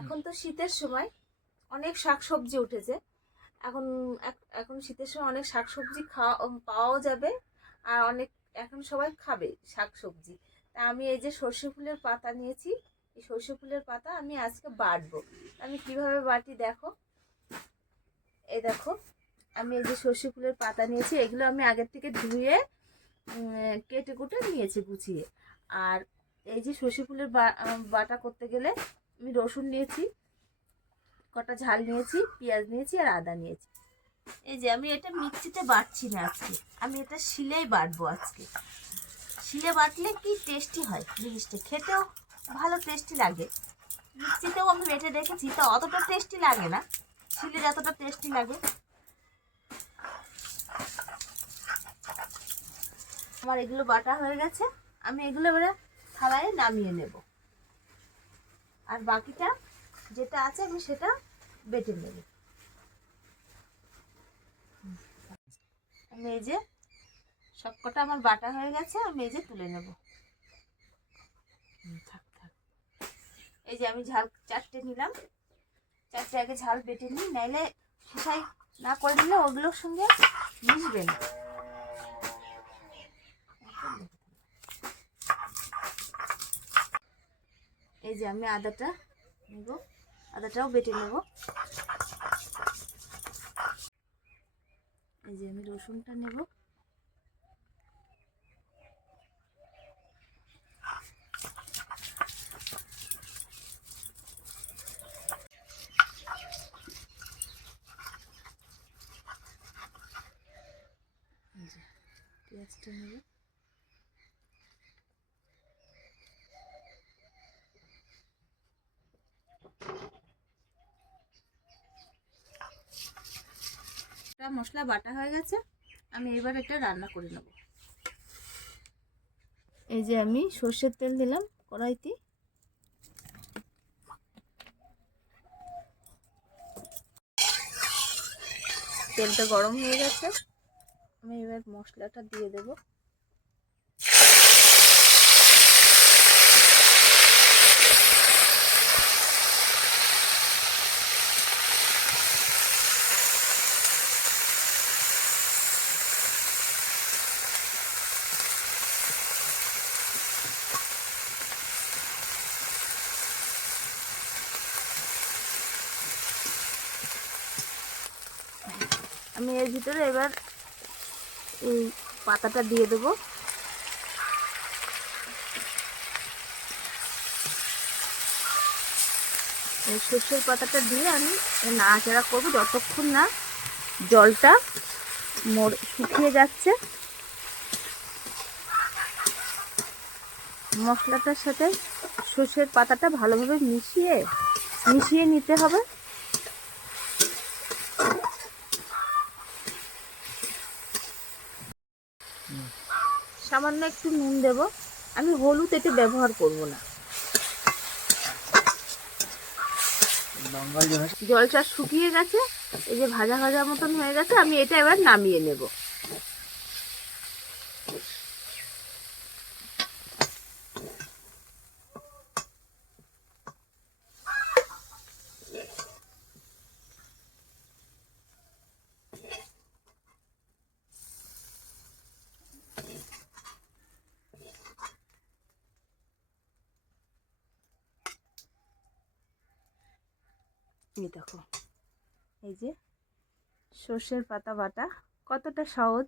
এখন তো শীতের সময় অনেক শাকসবজি উঠেছে। এখন এখন শীতের সময় অনেক শাকসবজি খাওয়া পাওয়াও যাবে আর অনেক, এখন সবাই খাবে শাকসবজি। তা আমি এই যে সর্ষে ফুলের পাতা নিয়েছি, এই সর্ষে ফুলের পাতা আমি আজকে বাটবো। আমি কীভাবে বাটি দেখো? এই দেখো, আমি এই যে সর্ষে ফুলের পাতা নিয়েছি, এগুলো আমি আগের থেকে ধুয়ে কেটে কুটে নিয়েছি গুছিয়ে। আর এই যে সর্ষে ফুলের বাটা করতে গেলে আমি রসুন নিয়েছি, কটা ঝাল নিয়েছি, পেঁয়াজ নিয়েছি আর আদা নিয়েছি। এই যে আমি এটা মিক্সিতে বাটছি না আজকে, আমি এটা শিলেই বাটবো আজকে। শিলে বাটলে কি টেস্টি হয় জিনিসটা? খেতেও ভালো টেস্টি লাগে। মিক্সিতেও আমি বেটে রেখেছি, তো অতটা টেস্টি লাগে না। শিলে যতটা টেস্টি লাগে। আমার এগুলো বাটা হয়ে গেছে, আমি এগুলো এবারে থালায় নামিয়ে নেব। আর বাকিটা যেটা আছে আমি সেটা বেটে নেব। আমি এই যে সবকটা আমার বাটা হয়ে গেছে, আমি এই যে তুলে নেব। থাক থাক। এই যে আমি ঝাল চারটে নিলাম। চারটে আগে ঝাল বেটে নিই, নাইলে শুকাই না করে নিলে ওগুলোর সঙ্গে মিশবে না। যে আমি আদাটা নেব আদাটাও বেটে নেব। এই যে আমি রসুনটা নেব। পেঁয়াজটা নেব। একটা মশলা, বাটা হয়ে গেছে। আমি এবার এটা রান্না করে নেব। এই যে আমি সর্ষের তেল দিলাম কড়াইতে। তেলটা গরম হয়ে গেছে। আমি এবার মশলাটা দিয়ে দেব। আমি এর ভিতরে এবার এই পাতাটা দিয়ে দেবো। এই সর্ষের পাতাটা দিয়ে আমি নাড়াচাড়া করব যতক্ষণ না জলটা মরে শুকিয়ে যাচ্ছে। মশলাটার সাথে সর্ষের পাতাটা ভালোভাবে মিশিয়ে মিশিয়ে নিতে হবে। সামান্য একটু নুন দেব। আমি হলুদ এতে ব্যবহার করব না। জলটা শুকিয়ে গেছে এই যে ভাজা ভাজা মতন হয়ে গেছে আমি এটা এবার নামিয়ে নেব। এই দেখো এই যে সর্ষের পাতা বাটা কতটা সহজ।